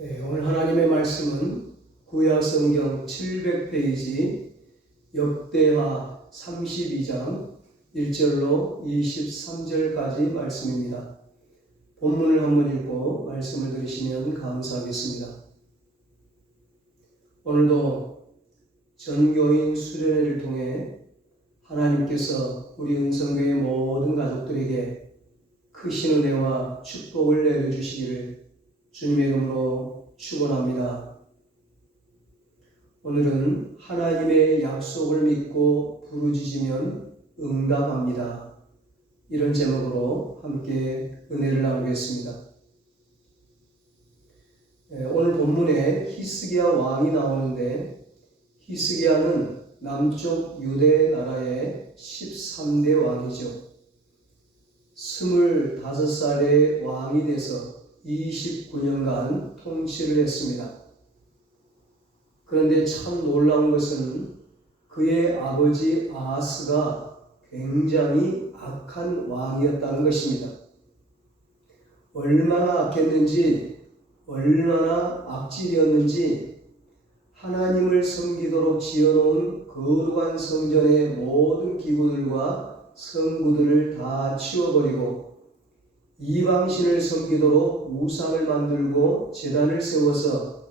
네, 오늘 하나님의 말씀은 구약 성경 700페이지 역대하 32장 1절로 23절까지 말씀입니다. 본문을 한번 읽고 말씀을 들으시면 감사하겠습니다. 오늘도 전교인 수련회를 통해 하나님께서 우리 은성교회 모든 가족들에게 크신 은혜와 축복을 내려주시기를 주님의 이름으로 축원합니다. 오늘은 하나님의 약속을 믿고 부르짖으면 응답합니다. 이런 제목으로 함께 은혜를 나누겠습니다. 오늘 본문에 히스기야 왕이 나오는데 히스기야는 남쪽 유대 나라의 13대 왕이죠. 25살의 왕이 돼서 29년간 통치를 했습니다. 그런데 참 놀라운 것은 그의 아버지 아하스가 굉장히 악한 왕이었다는 것입니다. 얼마나 악했는지, 얼마나 악질이었는지 하나님을 섬기도록 지어놓은 거룩한 성전의 모든 기구들과 성구들을 다 치워버리고 이방신을 섬기도록 우상을 만들고 제단을 세워서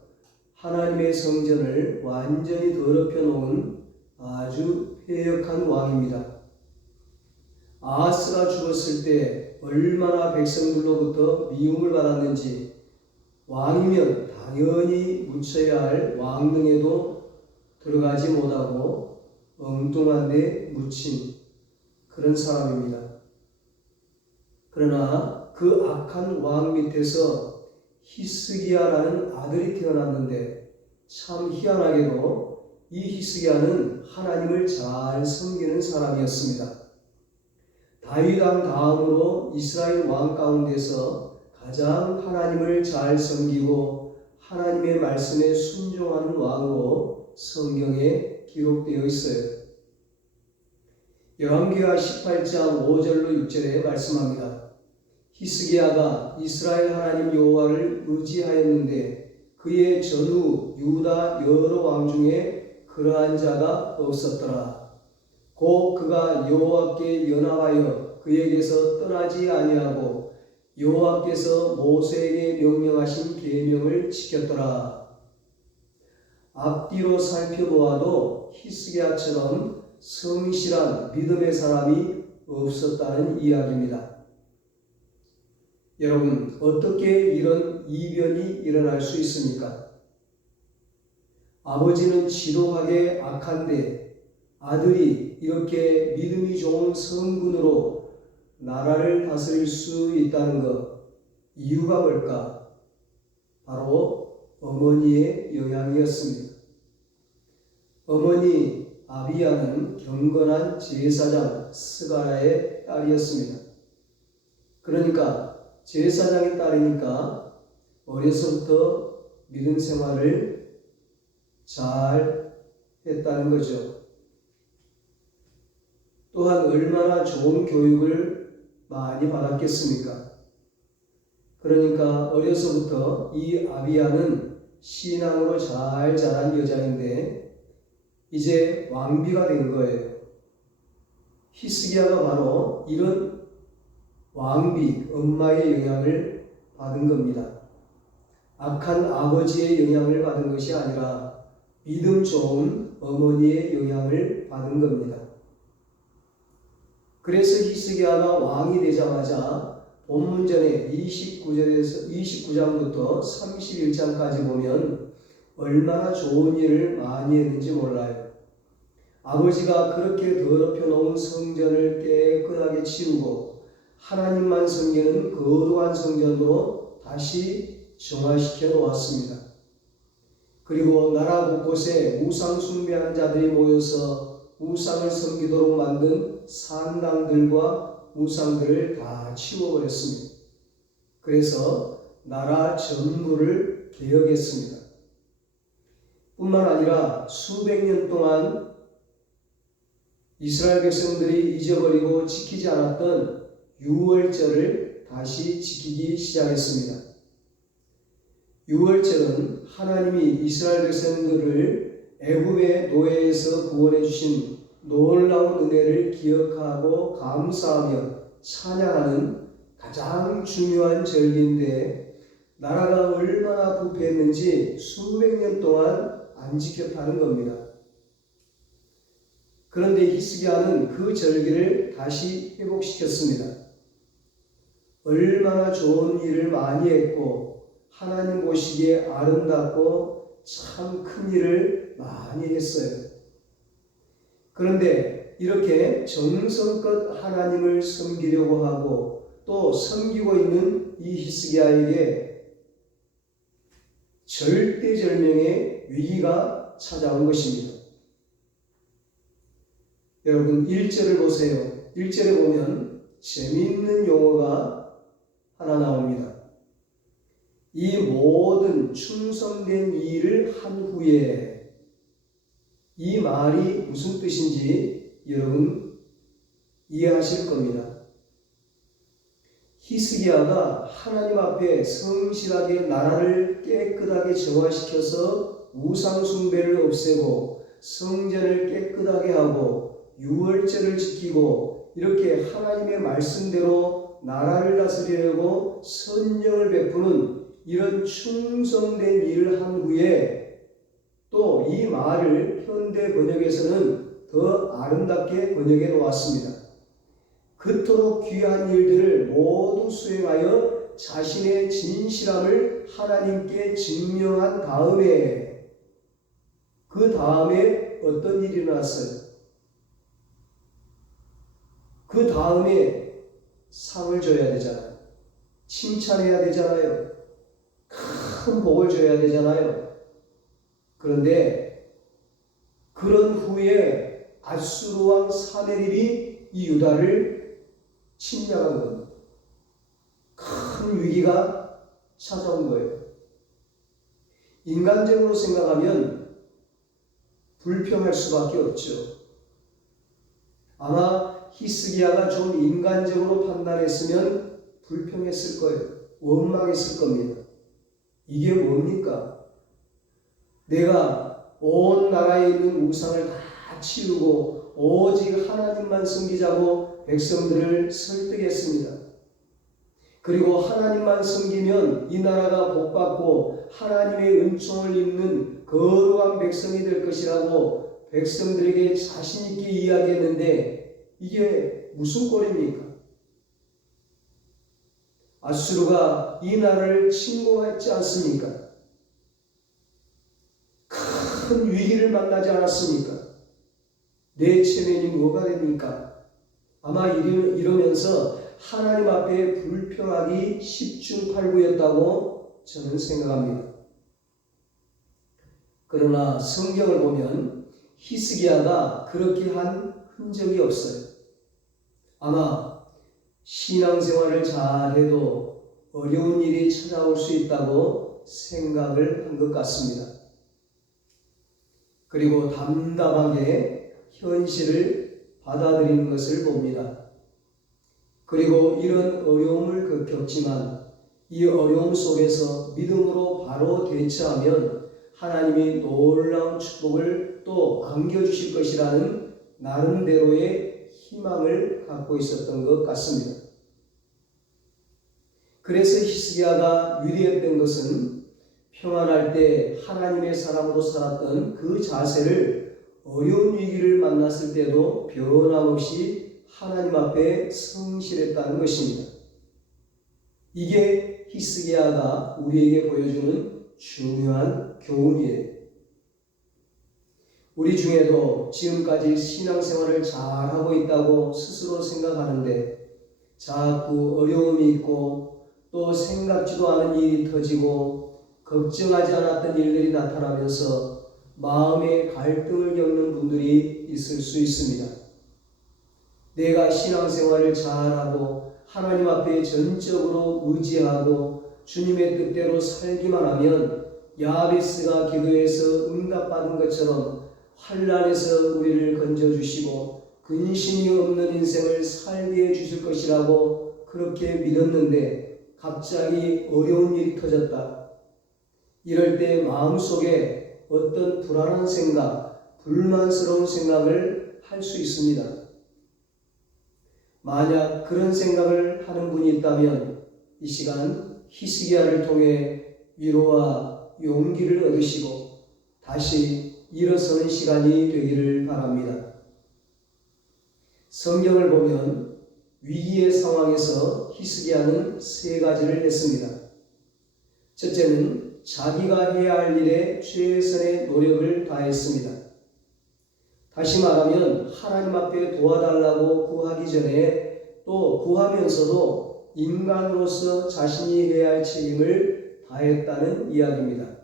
하나님의 성전을 완전히 더럽혀 놓은 아주 패역한 왕입니다. 아하스가 죽었을 때 얼마나 백성들로부터 미움을 받았는지 왕이면 당연히 묻혀야 할 왕릉에도 들어가지 못하고 엉뚱한 데 묻힌 그런 사람입니다. 그러나 그 악한 왕 밑에서 히스기야라는 아들이 태어났는데 참 희한하게도 이 히스기야는 하나님을 잘 섬기는 사람이었습니다. 다윗 왕 다음으로 이스라엘 왕 가운데서 가장 하나님을 잘 섬기고 하나님의 말씀에 순종하는 왕으로 성경에 기록되어 있어요. 열왕기하 18장 5절로 6절에 말씀합니다. 히스기야가 이스라엘 하나님 여호와를 의지하였는데 그의 전후 유다 여러 왕 중에 그러한 자가 없었더라. 곧 그가 여호와께 연합하여 그에게서 떠나지 아니하고 여호와께서 모세에게 명령하신 계명을 지켰더라. 앞뒤로 살펴보아도 히스기야처럼 성실한 믿음의 사람이 없었다는 이야기입니다. 여러분, 어떻게 이런 이변이 일어날 수 있습니까? 아버지는 지독하게 악한데 아들이 이렇게 믿음이 좋은 성군으로 나라를 다스릴 수 있다는 것, 이유가 뭘까? 바로 어머니의 영향이었습니다. 어머니 아비야는 경건한 제사장 스가랴의 딸이었습니다. 그러니까 제사장의 딸이니까 어려서부터 믿음 생활을 잘 했다는 거죠. 또한 얼마나 좋은 교육을 많이 받았겠습니까? 그러니까 어려서부터 이 아비야는 신앙으로 잘 자란 여자인데 이제 왕비가 된 거예요. 히스기야가 바로 이런 왕비, 엄마의 영향을 받은 겁니다. 악한 아버지의 영향을 받은 것이 아니라 믿음 좋은 어머니의 영향을 받은 겁니다. 그래서 히스기야가 왕이 되자마자 본문전에 29장부터 31장까지 보면 얼마나 좋은 일을 많이 했는지 몰라요. 아버지가 그렇게 더럽혀 놓은 성전을 깨끗하게 치우고 하나님만 섬기는 거룩한 성전으로 다시 정화시켜 놓았습니다. 그리고 나라 곳곳에 우상 숭배하는 자들이 모여서 우상을 섬기도록 만든 산당들과 우상들을 다 치워버렸습니다. 그래서 나라 전부를 개혁했습니다. 뿐만 아니라 수백 년 동안 이스라엘 백성들이 잊어버리고 지키지 않았던 유월절을 다시 지키기 시작했습니다. 유월절은 하나님이 이스라엘 백성들을 애굽의 노예에서 구원해 주신 놀라운 은혜를 기억하고 감사하며 찬양하는 가장 중요한 절기인데 나라가 얼마나 부패했는지 수백 년 동안 안 지켰다는 겁니다. 그런데 히스기야는 그 절기를 다시 회복시켰습니다. 얼마나 좋은 일을 많이 했고 하나님 보시기에 아름답고 참 큰 일을 많이 했어요. 그런데 이렇게 정성껏 하나님을 섬기려고 하고 또 섬기고 있는 이 히스기야에게 절대절명의 위기가 찾아온 것입니다. 여러분 1절을 보세요. 1절에 보면 재미있는 용어가 하나 나옵니다. 이 모든 충성된 일을 한 후에, 이 말이 무슨 뜻인지 여러분 이해하실 겁니다. 히스기야가 하나님 앞에 성실하게 나라를 깨끗하게 정화시켜서 우상 숭배를 없애고 성전을 깨끗하게 하고 유월절을 지키고 이렇게 하나님의 말씀대로 나라를 다스리려고 선정을 베푸는 이런 충성된 일을 한 후에 또 이 말을 현대 번역에서는 더 아름답게 번역해 놓았습니다. 그토록 귀한 일들을 모두 수행하여 자신의 진실함을 하나님께 증명한 다음에 그 다음에 어떤 일이 일어났어요? 그 다음에 상을 줘야 되잖아요. 칭찬해야 되잖아요. 큰 복을 줘야 되잖아요. 그런데 그런 후에 아수르 왕 사네립이 이 유다를 침략한 겁니다. 큰 위기가 찾아온 거예요. 인간적으로 생각하면 불평할 수밖에 없죠. 아마 히스기야가 좀 인간적으로 판단했으면 불평했을 거예요. 원망했을 겁니다. 이게 뭡니까? 내가 온 나라에 있는 우상을 다 치우고 오직 하나님만 섬기자고 백성들을 설득했습니다. 그리고 하나님만 섬기면 이 나라가 복받고 하나님의 은총을 입는 거룩한 백성이 될 것이라고 백성들에게 자신 있게 이야기했는데 이게 무슨 꼴입니까? 아수르가 이 나라를 침공했지 않습니까? 큰 위기를 만나지 않았습니까? 내 체면이 뭐가 됩니까? 아마 이러면서 하나님 앞에 불평하기 10중8구였다고 저는 생각합니다. 그러나 성경을 보면 히스기야가 그렇게 한 흔적이 없어요. 아마 신앙생활을 잘해도 어려운 일이 찾아올 수 있다고 생각을 한 것 같습니다. 그리고 담담하게 현실을 받아들이는 것을 봅니다. 그리고 이런 어려움을 겪지만 이 어려움 속에서 믿음으로 바로 대처하면 하나님이 놀라운 축복을 또 안겨주실 것이라는 나름대로의 희망을 갖고 있었던 것 같습니다. 그래서 히스기야가 위대했던 것은 평안할 때 하나님의 사람으로 살았던 그 자세를 어려운 위기를 만났을 때도 변함없이 하나님 앞에 성실했다는 것입니다. 이게 히스기야가 우리에게 보여주는 중요한 교훈이에요. 우리 중에도 지금까지 신앙생활을 잘하고 있다고 스스로 생각하는데 자꾸 어려움이 있고 또 생각지도 않은 일이 터지고 걱정하지 않았던 일들이 나타나면서 마음의 갈등을 겪는 분들이 있을 수 있습니다. 내가 신앙생활을 잘하고 하나님 앞에 전적으로 의지하고 주님의 뜻대로 살기만 하면 야베스가 기도해서 응답받은 것처럼 환난에서 우리를 건져주시고 근심이 없는 인생을 살게 해주실 것이라고 그렇게 믿었는데 갑자기 어려운 일이 터졌다. 이럴 때 마음속에 어떤 불안한 생각, 불만스러운 생각을 할 수 있습니다. 만약 그런 생각을 하는 분이 있다면 이 시간 히스기야를 통해 위로와 용기를 얻으시고 다시 일어서는 시간이 되기를 바랍니다. 성경을 보면 위기의 상황에서 히스기야는 세 가지를 했습니다. 첫째는 자기가 해야 할 일에 최선의 노력을 다했습니다. 다시 말하면 하나님 앞에 도와달라고 구하기 전에 또 구하면서도 인간으로서 자신이 해야 할 책임을 다했다는 이야기입니다.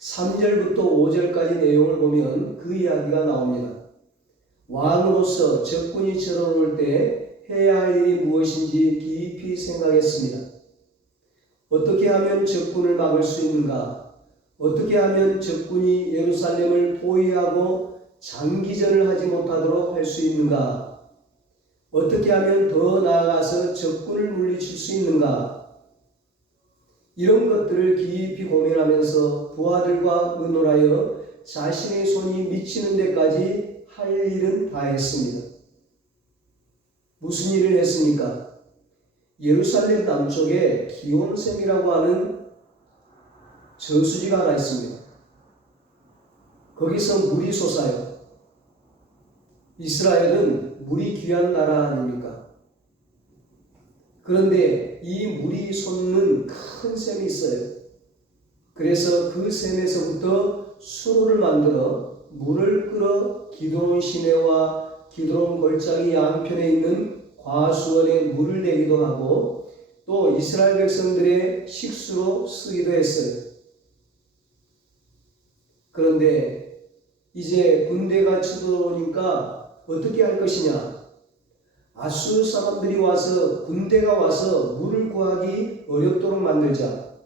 3절부터 5절까지 내용을 보면 그 이야기가 나옵니다. 왕으로서 적군이 쳐들어올 때 해야 할 일이 무엇인지 깊이 생각했습니다. 어떻게 하면 적군을 막을 수 있는가? 어떻게 하면 적군이 예루살렘을 포위하고 장기전을 하지 못하도록 할 수 있는가? 어떻게 하면 더 나아가서 적군을 물리칠 수 있는가? 이런 것들을 깊이 고민하면서 부하들과 의논하여 자신의 손이 미치는 데까지 할 일은 다 했습니다. 무슨 일을 했습니까? 예루살렘 남쪽에 기온샘이라고 하는 저수지가 하나 있습니다. 거기서 물이 솟아요. 이스라엘은 물이 귀한 나라 아닙니까? 그런데 이 물이 솟는 큰 샘이 있어요. 그래서 그 샘에서부터 수로를 만들어 물을 끌어 기드론 시내와 기드론 골짜기 양편에 있는 과수원에 물을 내기도 하고 또 이스라엘 백성들의 식수로 쓰기도 했어요. 그런데 이제 군대가 쳐들어오니까 어떻게 할 것이냐? 아수르 사람들이 와서 군대가 와서 물을 구하기 어렵도록 만들자.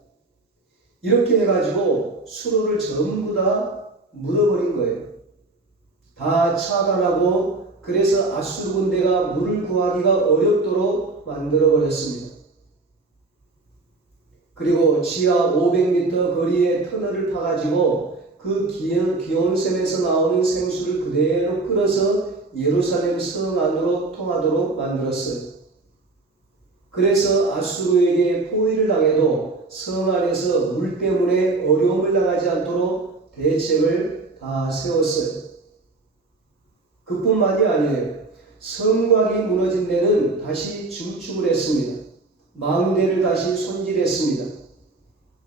이렇게 해가지고 수로를 전부 다 묻어버린 거예요. 다 차단하고 그래서 아수르 군대가 물을 구하기가 어렵도록 만들어버렸습니다. 그리고 지하 500m 거리에 터널을 파가지고 그 기온샘에서 나오는 생수를 그대로 끌어서 예루살렘 성 안으로 통하도록 만들었어요. 그래서 아수르에게 포위를 당해도 성 안에서 물 때문에 어려움을 당하지 않도록 대책을 다 세웠어요. 그뿐만이 아니에요. 성곽이 무너진 데는 다시 증축을 했습니다. 망대를 다시 손질했습니다.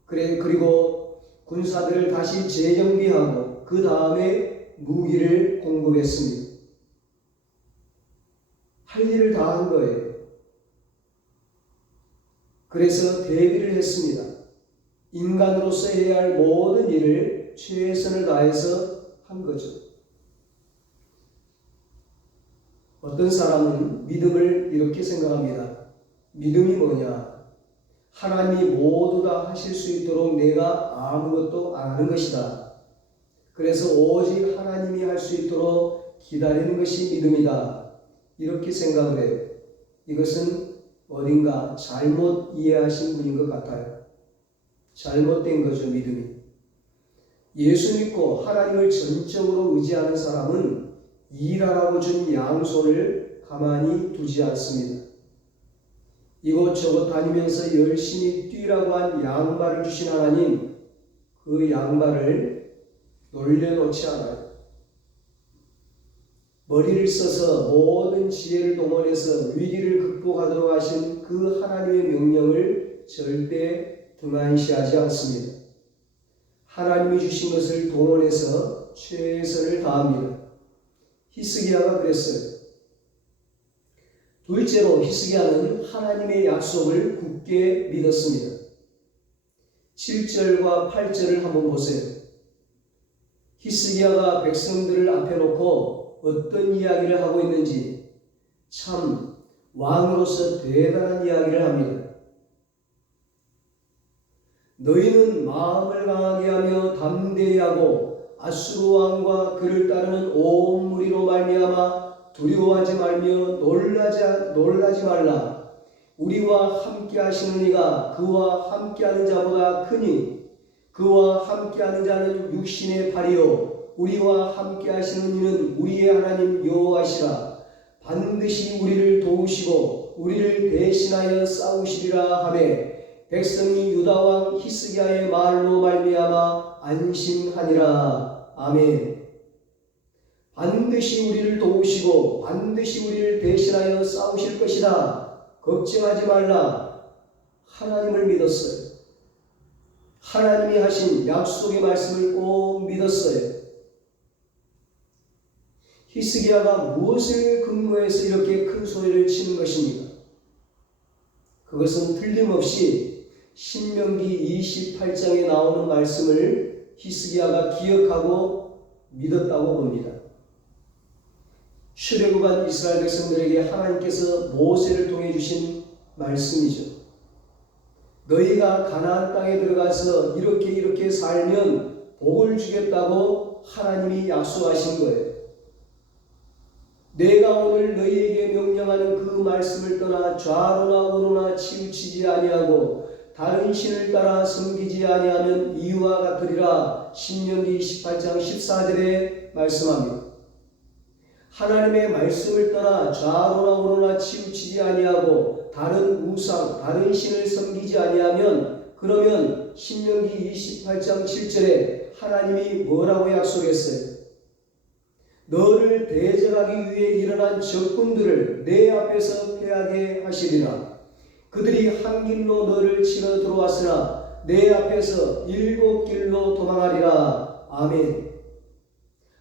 그리고 군사들을 다시 재정비하고 그 다음에 무기를 공급했습니다. 할 일을 다 한 거예요. 그래서 대비를 했습니다. 인간으로서 해야 할 모든 일을 최선을 다해서 한 거죠. 어떤 사람은 믿음을 이렇게 생각합니다. 믿음이 뭐냐? 하나님이 모두 다 하실 수 있도록 내가 아무것도 안 하는 것이다. 그래서 오직 하나님이 할 수 있도록 기다리는 것이 믿음이다. 이렇게 생각을 해요. 이것은 어딘가 잘못 이해하신 분인 것 같아요. 잘못된 거죠, 믿음이. 예수 믿고 하나님을 전적으로 의지하는 사람은 일하라고 준 양손을 가만히 두지 않습니다. 이곳저곳 다니면서 열심히 뛰라고 한 양발을 주신 하나님, 그 양발을 놀려놓지 않아요. 머리를 써서 모든 지혜를 동원해서 위기를 극복하도록 하신 그 하나님의 명령을 절대 등한시하지 않습니다. 하나님이 주신 것을 동원해서 최선을 다합니다. 히스기야가 그랬어요. 둘째로 히스기야는 하나님의 약속을 굳게 믿었습니다. 7절과 8절을 한번 보세요. 히스기야가 백성들을 앞에 놓고 어떤 이야기를 하고 있는지 참 왕으로서 대단한 이야기를 합니다. 너희는 마음을 강하게 하며 담대히 하고 아수르 왕과 그를 따르는 온 무리로 말미암아 두려워하지 말며 놀라지 말라. 우리와 함께 하시는 이가 그와 함께 하는 자보다 크니 그와 함께하는 자는 육신의 팔이요 우리와 함께하시는 이는 우리의 하나님 여호와시라. 반드시 우리를 도우시고 우리를 대신하여 싸우시리라 하매 백성이 유다 왕 히스기야의 말로 말미암아 안심하니라. 아멘. 반드시 우리를 도우시고 반드시 우리를 대신하여 싸우실 것이다. 걱정하지 말라. 하나님을 믿었어요. 하나님이 하신 약속의 말씀을 꼭 믿었어요. 히스기야가 무엇을 근거해서 이렇게 큰 소리를 치는 것입니까? 그것은 틀림없이 신명기 28장에 나오는 말씀을 히스기야가 기억하고 믿었다고 봅니다. 출애굽한 이스라엘 백성들에게 하나님께서 모세를 통해 주신 말씀이죠. 너희가 가나안 땅에 들어가서 이렇게 살면 복을 주겠다고 하나님이 약속하신 거예요. 내가 오늘 너희에게 명령하는 그 말씀을 떠나 좌로나 우로나 치우치지 아니하고 다른 신을 따라 섬기지 아니하면 이와 같으리라. 신명기 28장 14절에 말씀합니다. 하나님의 말씀을 떠나 좌로나 우로나 치우치지 아니하고 다른 우상, 다른 신을 섬기지 아니하면 그러면 신명기 28장 7절에 하나님이 뭐라고 약속했어요? 너를 대적하기 위해 일어난 적군들을 내 앞에서 패하게 하시리라. 그들이 한 길로 너를 치러 들어왔으나 내 앞에서 7길로 도망하리라. 아멘.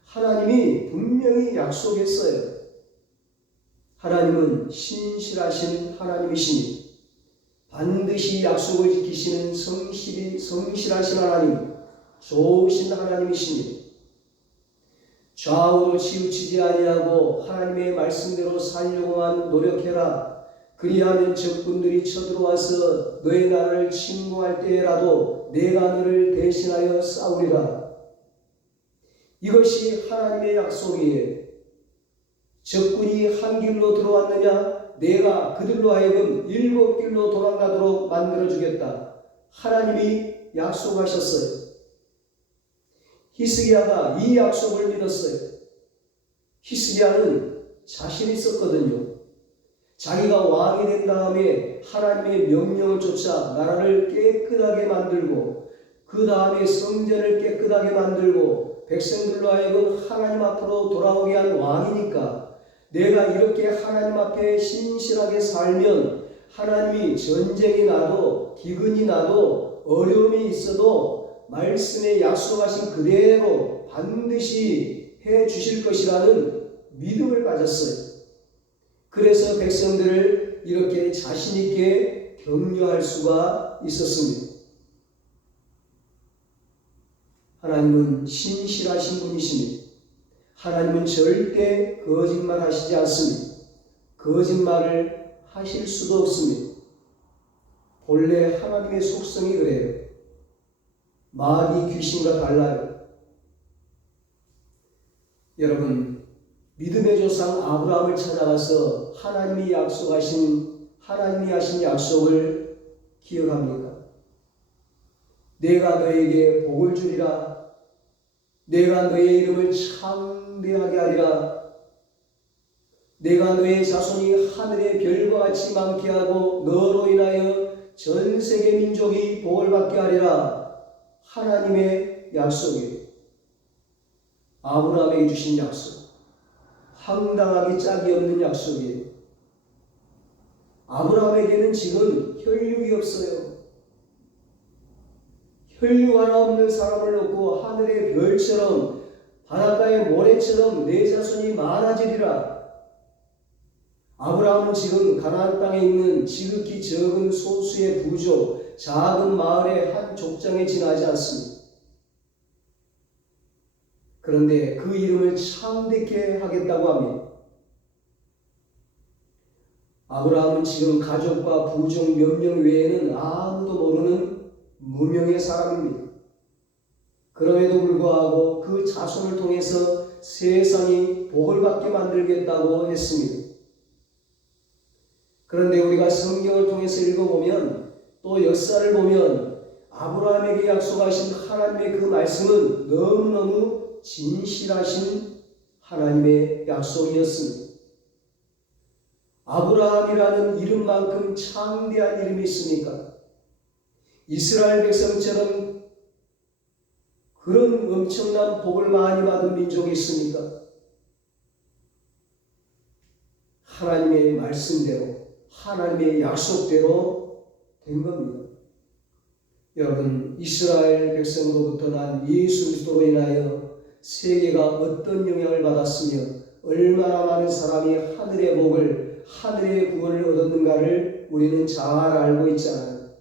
하나님이 분명히 약속했어요. 하나님은 신실하신 하나님이시니 반드시 약속을 지키시는 성실하신 하나님, 좋으신 하나님이시니 좌우로 치우치지 아니하고 하나님의 말씀대로 살려고만 노력해라. 그리하면 적군들이 쳐들어와서 너의 나라를 침공할 때라도 내가 너를 대신하여 싸우리라. 이것이 하나님의 약속이에요. 적군이 한 길로 들어왔느냐? 내가 그들로 하여금 7길로 도망가도록 만들어주겠다. 하나님이 약속하셨어요. 히스기야가 이 약속을 믿었어요. 히스기야는 자신 있었거든요. 자기가 왕이 된 다음에 하나님의 명령을 쫓아 나라를 깨끗하게 만들고 그 다음에 성전을 깨끗하게 만들고 백성들로 하여금 하나님 앞으로 돌아오게 한 왕이니까 내가 이렇게 하나님 앞에 신실하게 살면 하나님이 전쟁이 나도 기근이 나도 어려움이 있어도 말씀에 약속하신 그대로 반드시 해 주실 것이라는 믿음을 가졌어요. 그래서 백성들을 이렇게 자신 있게 격려할 수가 있었습니다. 하나님은 신실하신 분이십니다. 하나님은 절대 거짓말 하시지 않습니다. 거짓말을 하실 수도 없습니다. 본래 하나님의 속성이 그래요. 말이 귀신과 달라요. 여러분, 믿음의 조상 아브라함을 찾아가서 하나님이 하신 약속을 기억합니까? 내가 너에게 복을 주리라. 내가 너의 이름을 창대하게 하리라. 내가 너의 자손이 하늘의 별과 같이 많게 하고 너로 인하여 전 세계 민족이 복을 받게 하리라. 하나님의 약속이에요. 아브라함에게 주신 약속. 황당하게 짝이 없는 약속이에요. 아브라함에게는 지금 혈육이 없어요. 혈육 하나 없는 사람을 놓고 하늘의 별처럼 바닷가의 모래처럼 내 자손이 많아지리라. 아브라함은 지금 가나안 땅에 있는 지극히 적은 소수의 부족, 작은 마을의 한 족장에 지나지 않습니다. 그런데 그 이름을 창대케 하겠다고 합니다. 아브라함은 지금 가족과 부족 몇 명 외에는 아무도 모르는 무명의 사람입니다. 그럼에도 불구하고 그 자손을 통해서 세상이 복을 받게 만들겠다고 했습니다. 그런데 우리가 성경을 통해서 읽어보면 또 역사를 보면 아브라함에게 약속하신 하나님의 그 말씀은 너무너무 진실하신 하나님의 약속이었습니다. 아브라함이라는 이름만큼 창대한 이름이 있습니까? 이스라엘 백성처럼 그런 엄청난 복을 많이 받은 민족이 있습니까? 하나님의 말씀대로, 하나님의 약속대로 된 겁니다. 여러분, 이스라엘 백성으로부터 난 예수 그리스도로 인하여 세계가 어떤 영향을 받았으며 얼마나 많은 사람이 하늘의 복을, 하늘의 구원을 얻었는가를 우리는 잘 알고 있잖아요.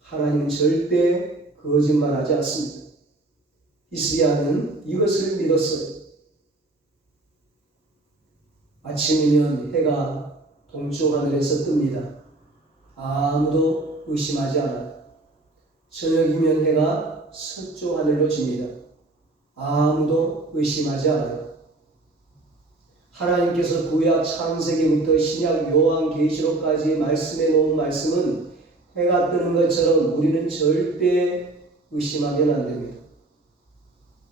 하나님은 절대 거짓말하지 않습니다. 히스기야는 이것을 믿었어요. 아침이면 해가 동쪽 하늘에서 뜹니다. 아무도 의심하지 않아요. 저녁이면 해가 서쪽 하늘로 집니다. 아무도 의심하지 않아요. 하나님께서 구약 창세기부터 신약 요한계시록까지 말씀해 놓은 말씀은 해가 뜨는 것처럼 우리는 절대 의심하면 안 됩니다.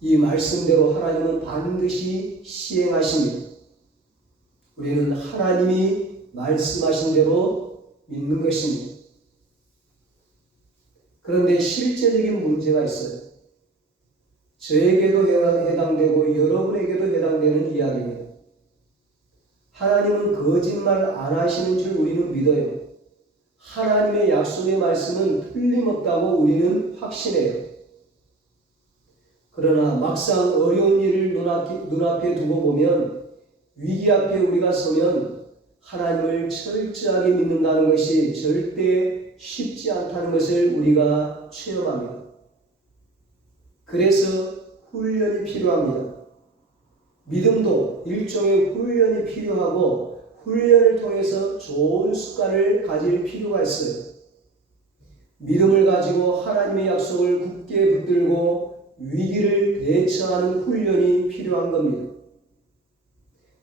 이 말씀대로 하나님은 반드시 시행하십니다. 우리는 하나님이 말씀하신 대로 믿는 것입니다. 그런데 실제적인 문제가 있어요. 저에게도 해당되고 여러분에게도 해당되는 이야기입니다. 하나님은 거짓말 안 하시는 줄 우리는 믿어요. 하나님의 약속의 말씀은 틀림없다고 우리는 확신해요. 그러나 막상 어려운 일을 눈앞에 두고 보면, 위기 앞에 우리가 서면 하나님을 철저하게 믿는다는 것이 절대 쉽지 않다는 것을 우리가 체험합니다. 그래서 훈련이 필요합니다. 믿음도 일종의 훈련이 필요하고 훈련을 통해서 좋은 습관을 가질 필요가 있어요. 믿음을 가지고 하나님의 약속을 굳게 붙들고 위기를 대처하는 훈련이 필요한 겁니다.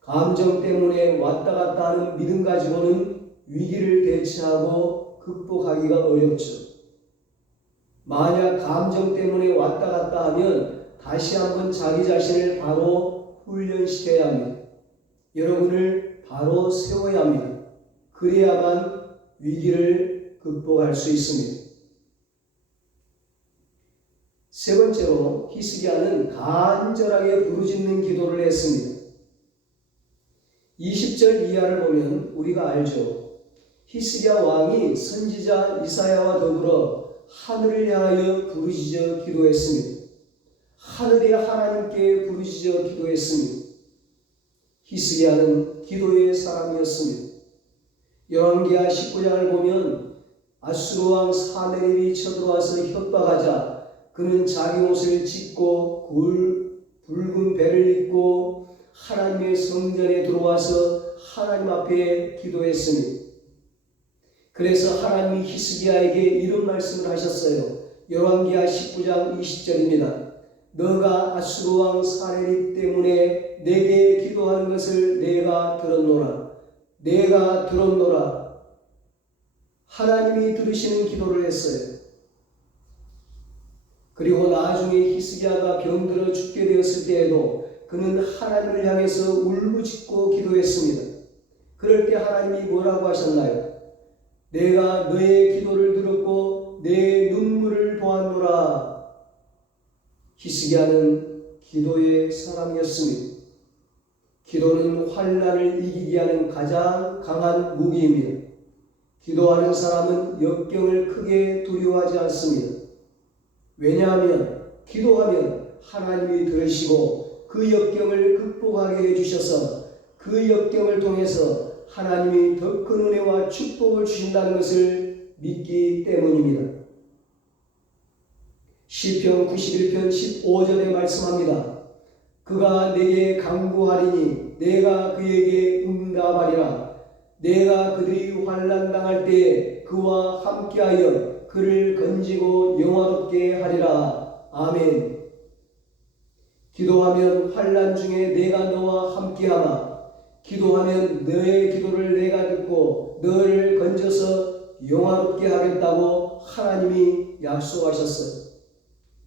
감정 때문에 왔다 갔다 하는 믿음 가지고는 위기를 대처하고 극복하기가 어렵죠. 만약 감정 때문에 왔다 갔다 하면 다시 한번 자기 자신을 바로 훈련시켜야 합니다. 여러분을 바로 세워야 합니다. 그래야만 위기를 극복할 수 있습니다. 세 번째로 히스기야는 간절하게 부르짖는 기도를 했습니다. 20절 이하를 보면 우리가 알죠. 히스기야 왕이 선지자 이사야와 더불어 하늘을 향하여 부르짖어 기도했습니다. 하늘의 하나님께 부르짖어 기도했습니다. 히스기야는 기도의 사람이었습니다. 열왕기하 19장을 보면 아수르 왕 사네립이 쳐들어와서 협박하자 그는 자기 옷을 찢고 붉은 배를 입고 하나님의 성전에 들어와서 하나님 앞에 기도했습니다. 그래서 하나님이 히스기야에게 이런 말씀을 하셨어요. 열왕기하 19장 20절입니다. 너가 아수르 왕 사네립 때문에 내게 기도하는 것을 내가 들었노라. 내가 들었노라. 하나님이 들으시는 기도를 했어요. 그리고 나중에 히스기야가 병들어 죽게 되었을 때에도 그는 하나님을 향해서 울부짖고 기도했습니다. 그럴 때 하나님이 뭐라고 하셨나요? 내가 너의 기도를 들었고 내 눈물을 보았노라. 히스기야는 기도의 사람이었습니다. 기도는 환난을 이기게 하는 가장 강한 무기입니다. 기도하는 사람은 역경을 크게 두려워하지 않습니다. 왜냐하면 기도하면 하나님이 들으시고 그 역경을 극복하게 해주셔서 그 역경을 통해서 하나님이 더 큰 은혜와 축복을 주신다는 것을 믿기 때문입니다. 시편 91편 15절에 말씀합니다. 그가 내게 간구하리니 내가 그에게 응답하리라. 내가 그들이 환난 당할 때에 그와 함께하여 그를 건지고 영화롭게 하리라. 아멘. 기도하면 환난 중에 내가 너와 함께하마. 기도하면 너의 기도를 내가 듣고 너를 건져서 영화롭게 하겠다고 하나님이 약속하셨어요.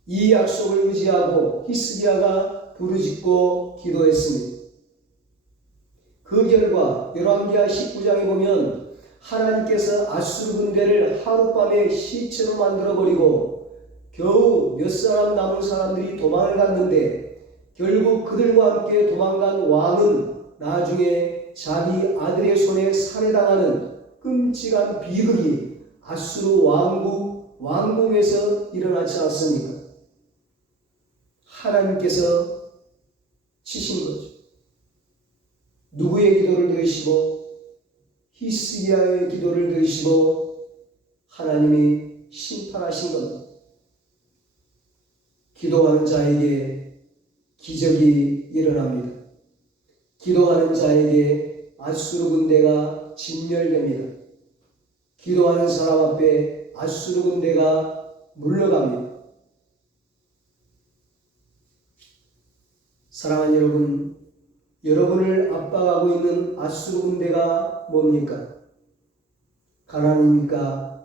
이 약속을 의지하고 히스기야가 부르짖고 기도했습니다. 그 결과 열왕기하 19장에 보면 하나님께서 아수르 군대를 하룻밤에 시체로 만들어버리고 겨우 몇 사람 남은 사람들이 도망을 갔는데 결국 그들과 함께 도망간 왕은 나중에 자기 아들의 손에 살해당하는 끔찍한 비극이 아수르 왕궁에서 일어나지 않습니까? 하나님께서 치신 거죠. 누구의 기도를 들으시고 히스기야의 기도를 들으시고 하나님이 심판하신 겁니다. 기도하는 자에게 기적이 일어납니다. 기도하는 자에게 아수르 군대가 진멸됩니다. 기도하는 사람 앞에 아수르 군대가 물러갑니다. 사랑하는 여러분, 여러분을 압박하고 있는 아수르 군대가 뭡니까? 가난입니까?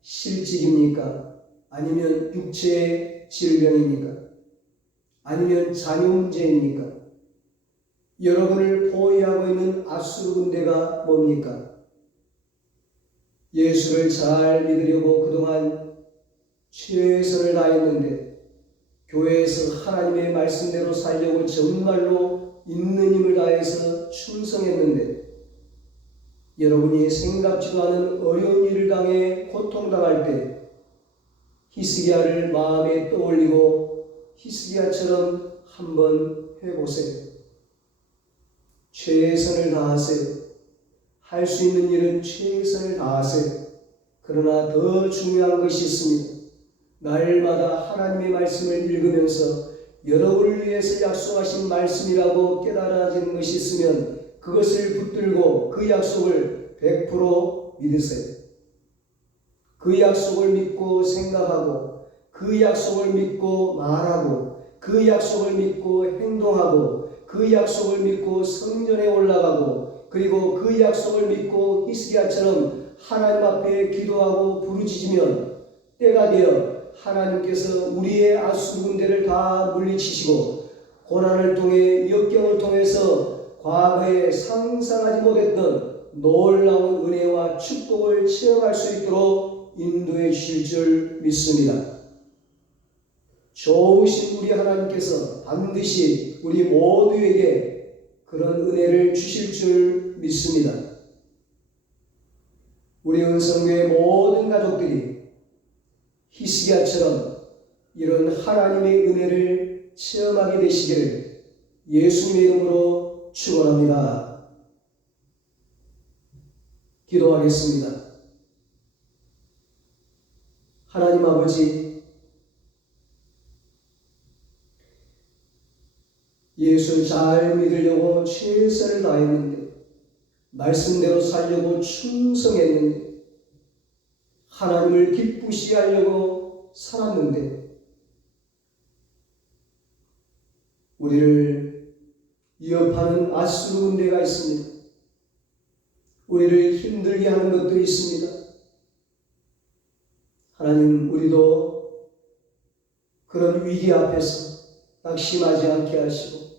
실직입니까? 아니면 육체의 질병입니까? 아니면 자녀 문제입니까? 여러분을 포위하고 있는 아수르 군대가 뭡니까? 예수를 잘 믿으려고 그동안 최선을 다했는데 교회에서 하나님의 말씀대로 살려고 정말로 있는 힘을 다해서 충성했는데 여러분이 생각지도 않은 어려운 일을 당해 고통당할 때 히스기야를 마음에 떠올리고 히스기야처럼 한번 해보세요. 최선을 다하세요. 할 수 있는 일은 최선을 다하세요. 그러나 더 중요한 것이 있습니다. 날마다 하나님의 말씀을 읽으면서 여러분을 위해서 약속하신 말씀이라고 깨달아진 것이 있으면 그것을 붙들고 그 약속을 100% 믿으세요. 그 약속을 믿고 생각하고 그 약속을 믿고 말하고 그 약속을 믿고 행동하고 그 약속을 믿고 성전에 올라가고 그리고 그 약속을 믿고 히스기야처럼 하나님 앞에 기도하고 부르짖으면 때가 되어 하나님께서 우리의 아수르 군대를 다 물리치시고 고난을 통해 역경을 통해서 과거에 상상하지 못했던 놀라운 은혜와 축복을 체험할 수 있도록 인도해 주실 줄 믿습니다. 좋으신 우리 하나님께서 반드시 우리 모두에게 그런 은혜를 주실 줄 믿습니다. 우리 은성교회 모든 가족들이 히스기야처럼 이런 하나님의 은혜를 체험하게 되시기를 예수님의 이름으로 축원합니다. 기도하겠습니다. 하나님 아버지, 예수를 잘 믿으려고 최선을 다했는데 말씀대로 살려고 충성했는데 하나님을 기쁘시게 하려고 살았는데 우리를 위협하는 아수르 군대가 있습니다. 우리를 힘들게 하는 것들이 있습니다. 하나님, 우리도 그런 위기 앞에서 낙심하지 않게 하시고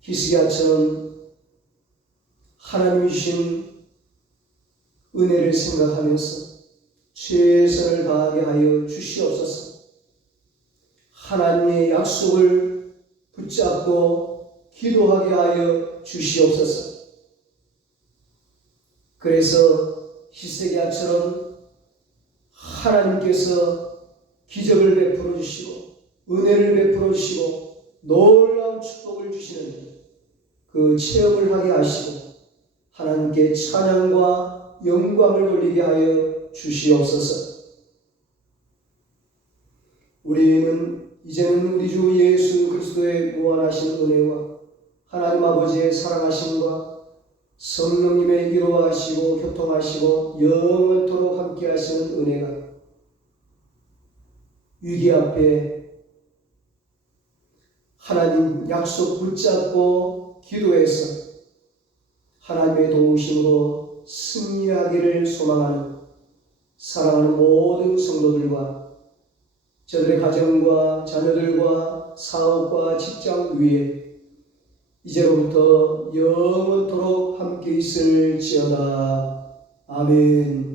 히스기야처럼 하나님이 주신 은혜를 생각하면서 최선을 다하게 하여 주시옵소서. 하나님의 약속을 붙잡고 기도하게 하여 주시옵소서. 그래서 히스기야처럼 하나님께서 기적을 베풀어 주시고 은혜를 베풀어 주시고 놀라운 축복을 주시는 그 체험을 하게 하시고 하나님께 찬양과 영광을 돌리게 하여 주시옵소서. 우리는 이제는 우리 주 예수 그리스도의 무한하신 은혜와 하나님 아버지의 사랑하심과 성령님의 위로하시고 교통하시고 영원토록 함께 하시는 은혜가 위기 앞에 하나님 약속 붙잡고 기도해서 하나님의 도우심으로 승리하기를 소망하는 사랑하는 모든 성도들과 저들의 가정과 자녀들과 사업과 직장 위에 이제로부터 영원토록 함께 있을지어다. 아멘.